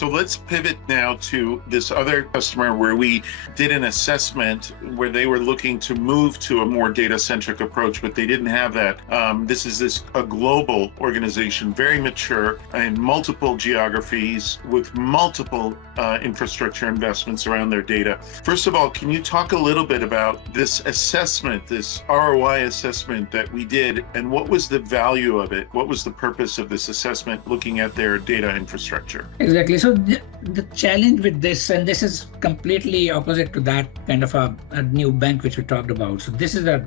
So let's pivot now to this other customer where we did an assessment where they were looking to move to a more data-centric approach, but they didn't have that. This is a global organization, very mature in multiple geographies with multiple infrastructure investments around their data. First of all, can you talk a little bit about this assessment, this ROI assessment that we did, and what was the value of it? What was the purpose of this assessment looking at their data infrastructure? Exactly. So the challenge with this, and this is completely opposite to that kind of a new bank which we talked about. So this is a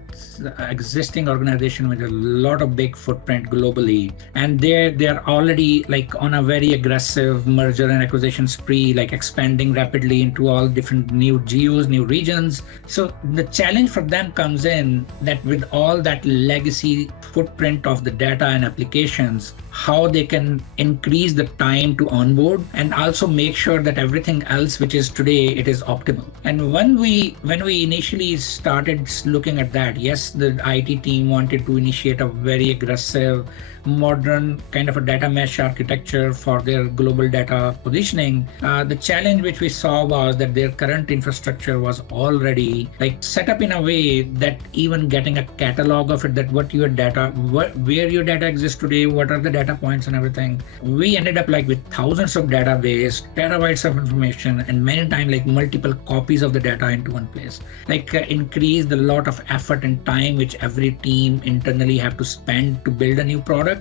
existing organization with a lot of big footprint globally, and they're already like on a very aggressive merger and acquisition spree, like expanding rapidly into all different new geos, new regions. So the challenge for them comes in that with all that legacy footprint of the data and applications, how they can increase the time to onboard and also make sure that everything else which is today, it is optimal. And when we initially started looking at that, yes, the IT team wanted to initiate a very aggressive, modern kind of a data mesh architecture for their global data positioning. The challenge which we saw was that their current infrastructure was already like set up in a way that even getting a catalog of it, that what your data, where your data exists today, what are the data points and everything. We ended up like with thousands of database, terabytes of information, and many times like multiple copies of the data into one place. Like increased a lot of effort and time which every team internally have to spend to build a new product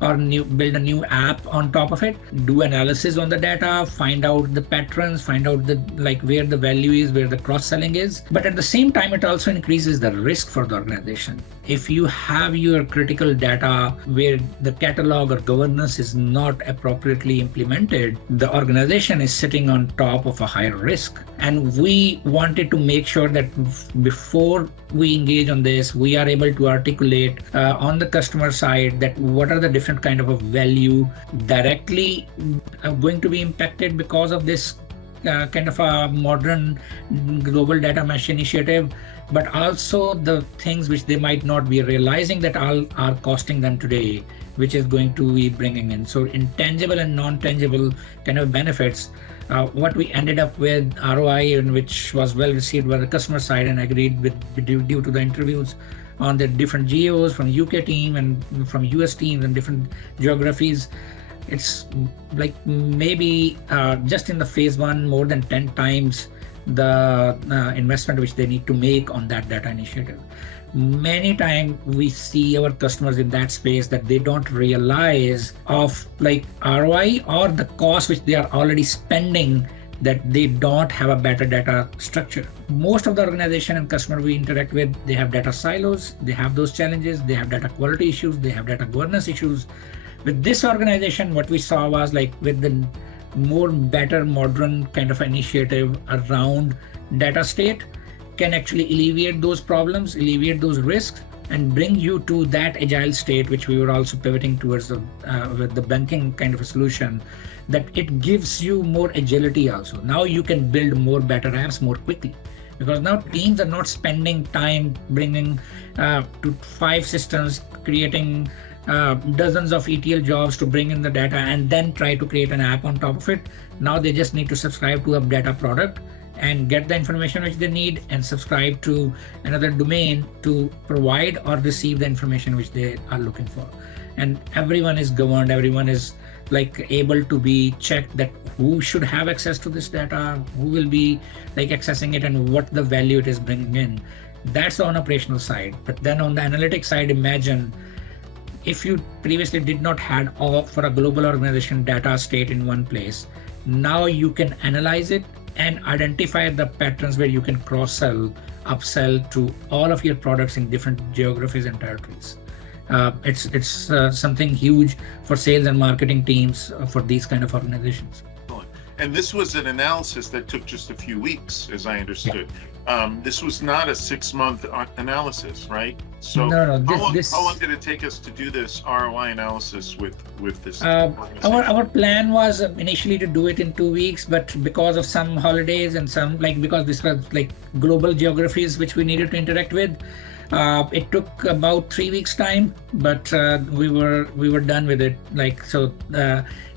or build a new app on top of it, do analysis on the data, find out the patterns, find out the like where the value is, where the cross-selling is. But at the same time, it also increases the risk for the organization. If you have your critical data where the catalog or governance is not appropriately implemented, the organization is sitting on top of a higher risk. And we wanted to make sure that before we engage on this, we are able to articulate on the customer side that what are the different kind of a value directly going to be impacted because of this kind of a modern global data mesh initiative, but also the things which they might not be realizing that all are costing them today, which is going to be bringing in. So intangible and non-tangible kind of benefits. What we ended up with ROI, and which was well received by the customer side and agreed with due to the interviews on the different geos from UK team and from US teams and different geographies. It's like maybe just in the phase one, more than 10 times the investment which they need to make on that data initiative. Many times we see our customers in that space that they don't realize of like ROI or the cost which they are already spending, that they don't have a better data structure. Most of the organization and customer we interact with, they have data silos, they have those challenges, they have data quality issues, they have data governance issues. With this organization, what we saw was like with the more better modern kind of initiative around data state can actually alleviate those problems, alleviate those risks, and bring you to that agile state, which we were also pivoting towards with the banking kind of a solution, that it gives you more agility also. Now you can build more better apps more quickly, because now teams are not spending time bringing to 5 systems, creating dozens of ETL jobs to bring in the data and then try to create an app on top of it. Now they just need to subscribe to a data product and get the information which they need and subscribe to another domain to provide or receive the information which they are looking for. And everyone is governed, everyone is like able to be checked that who should have access to this data, who will be like accessing it, and what the value it is bringing in. That's on operational side. But then on the analytics side, imagine if you previously did not had all for a global organization data state in one place, now you can analyze it and identify the patterns where you can cross-sell, upsell to all of your products in different geographies and territories. It's something huge for sales and marketing teams for these kind of organizations. And this was an analysis that took just a few weeks, as I understood. Yeah. This was not a 6-month analysis, right? So no, how long did it take us to do this ROI analysis with this? Our plan was initially to do it in 2 weeks, but because of some holidays and some because this was like global geographies which we needed to interact with, It took about 3 weeks time, but we were done with it.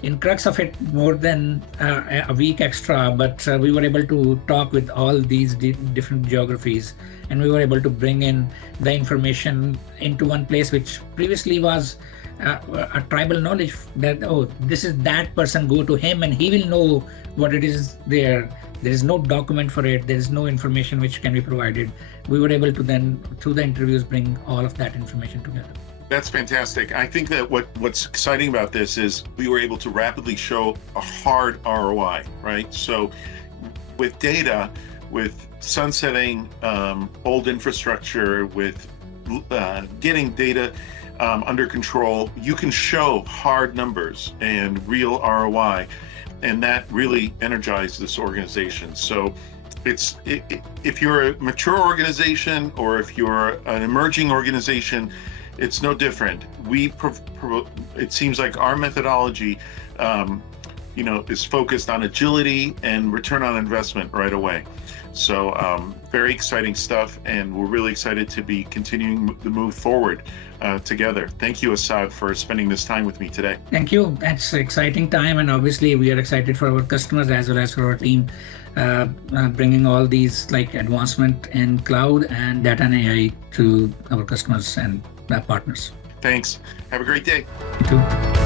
In crux of it, more than a week extra, but we were able to talk with all these different geographies, and we were able to bring in the information into one place, which previously was a tribal knowledge that, oh, this is that person, go to him and he will know what it is there. There is no document for it. There is no information which can be provided. We were able to then, through the interviews, bring all of that information together. That's fantastic. I think that what's exciting about this is we were able to rapidly show a hard ROI, right? So with data, with sunsetting old infrastructure, with getting data under control, you can show hard numbers and real ROI, and that really energized this organization. So if you're a mature organization or if you're an emerging organization, it's no different. It seems like our methodology is focused on agility and return on investment right away. So very exciting stuff, and we're really excited to be continuing the move forward together. Thank you, Asad, for spending this time with me today. Thank you. That's an exciting time, and obviously we are excited for our customers as well as for our team, bringing all these advancement in cloud and data and AI to our customers and partners. Thanks. Have a great day. You too.